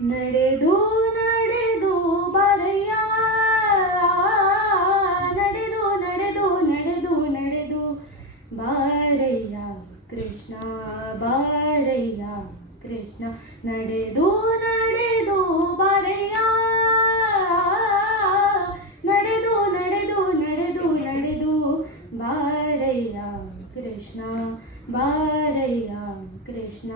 ನಡೆದು ನಡೆದು ಬರೆಯ ನಡೆದು ನಡೆದು ನಡೆದು ನಡೆದು ಬಾರಯ್ಯ ಕೃಷ್ಣ ಬಾರಯ್ಯ ಕೃಷ್ಣ ನಡೆದು ನಡೆದು ಬರೆಯ ನಡೆದು ನಡೆದು ನಡೆದು ನಡೆದು ಬಾರಯ್ಯ ಕೃಷ್ಣ ಬಾರಯ್ಯ ಕೃಷ್ಣ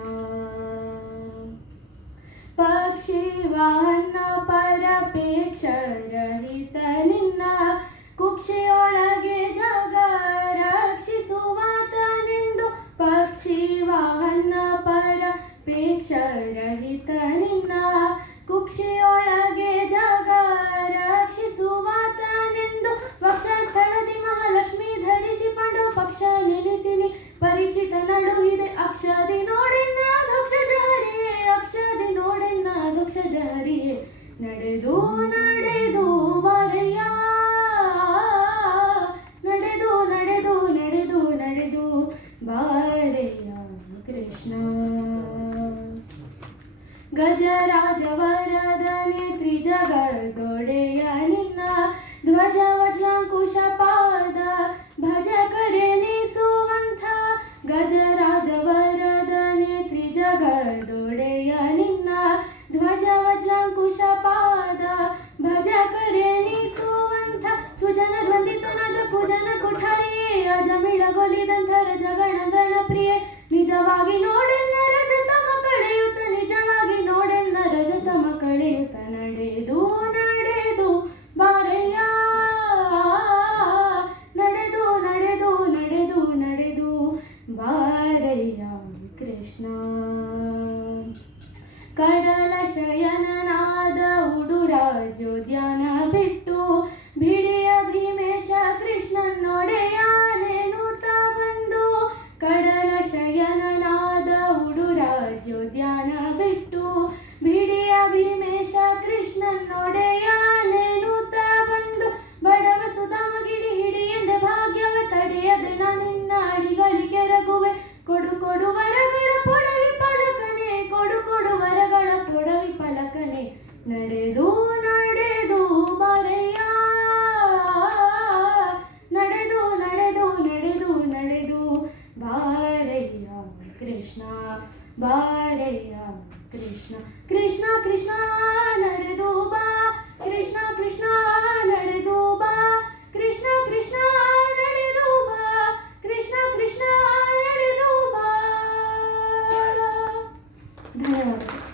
ಪಕ್ಷಿ ವಾಹನ ಪರಪೇಕ್ಷ ರಹಿತ ನಿನ್ನ ಕುಕ್ಷಿಯೊಳಗೆ ಜಗ ರಕ್ಷಿಸುವಾತನೆಂದು ಪಕ್ಷಿ ವಾಹನ ಪರಪೇಕ್ಷ ರಹಿತ ನಿನ್ನ ಕುಕ್ಷಿಯೊಳಗೆ ಜಗ ರಕ್ಷಿಸುವಾತನೆಂದು ವಕ್ಷಸ್ಥಳದಿ ಮಹಾಲಕ್ಷ್ಮಿ ಧರಿಸಿ ಪಾಂಡವ ಪಕ್ಷ ನಿಲ್ಲಿಸಿನಿ ಪರೀಕ್ಷಿತ ನಡುಹಿದೆ ಅಕ್ಷದಿ ನೋಡೆನ್ನ ದಕ್ಷಜ ಹರಿಯೇ ಅಕ್ಷದಿ ನೋಡೆನ್ನ ದಕ್ಷಜ ಹರಿಯೇ ನಡೆದು ನಡೆದು ಬರೆಯ ನಡೆದು ನಡೆದು ನಡೆದು ನಡೆದು ಬಾರಯ್ಯ ಕೃಷ್ಣ ಗಜರಾಜವರದನೆ ತ್ರಿಜಗದೊಡೆಯ ನಿನ್ನ ಧ್ವಜ ವಜ್ರಾಂಕುಶ ಪಾದ ಭಜ ಕರೆನಿಸುವಂಥ ಗಜರಾಜವರದನೆ ತ್ರಿಜಗದೊಡೆಯ ನಿನ್ನ ಧ್ವಜ ವಜ್ರಾಂಕುಶ ಪಾದ ಭಜ ಕರೆನಿಸುವಂಥ ಸುಜನ ವಂದಿತನಾದ ಕುಜನ ಕುಠಾರಿಯೇ ಅಜಮಿಳಗೊಲಿದಂಥರ ಜಗಣಧನ ಪ್ರಿಯೆ ನಿಜವಾಗಿ ನೋಡೆನ್ನ ರಜತಮ ಕಳೆಯುತ್ತ ನಿಜವಾಗಿ ನೋಡೆನ್ನ ರಜತಮ ಕಳೆಯುತ್ತ ನಡೆದು ನಡೆದು ಬಾರಯ್ಯ ನಡೆದು ನಡೆದು ನಡೆದು ನಡೆದು ಬಾರಯ್ಯ ಕೃಷ್ಣ ಕಡಲ ಶಯನನಾದ ಉಡುರಾಜೋದ್ಯಾನ ಬಿಟ್ಟು ಭಿಡಿಯ ಭೀಮೇಶ ಕೃಷ್ಣನೊಡೆಯಾನೆನುತ ಬಂದು ಕಡಲ ಶಯನನಾದ ಉಡುರಾಜೋದ್ಯಾನ ಬಿಟ್ಟು ಭಿಡಿಯ ಭೀಮೇಶ ಕೃಷ್ಣನೊಡೆಯಾನೆನುತ ಬಂದು ಬಡವ ಸುಧಾಮಗಿಡಿ ಹಿಡಿ ಎಂದೆ ಭಾಗ್ಯವ ತಡೆಯದೆ ನಾನಿನ್ನ ಅಡಿಗಳಿಗೆ ರಘುವೆ ಕೊಡು ಕೊಡು ವರಗಳ ಪೊಡವಿ ಪಲಕನೆ ಕೊಡು ಕೊಡು ವರಗಳ ಪೊಡವಿ ಪಲಕನೆ ನಡೆದು ನಡೆದು ಬರೆಯ ನಡೆದು ನಡೆದು ನಡೆದು ನಡೆದು ಬಾರಯ್ಯ ಕೃಷ್ಣ ಬಾರಯ್ಯ ಕೃಷ್ಣ ಕೃಷ್ಣ ಕೃಷ್ಣ ನಡೆದು ಬಾ ಕೃಷ್ಣ ಕೃಷ್ಣ ನಡೆದು ಬಾ ಕೃಷ್ಣ ಕೃಷ್ಣ ನಡೆದು ಬಾ ಕೃಷ್ಣ ಕೃಷ್ಣ ನಡೆದು ಬಾ ಧನ್ಯವಾದ.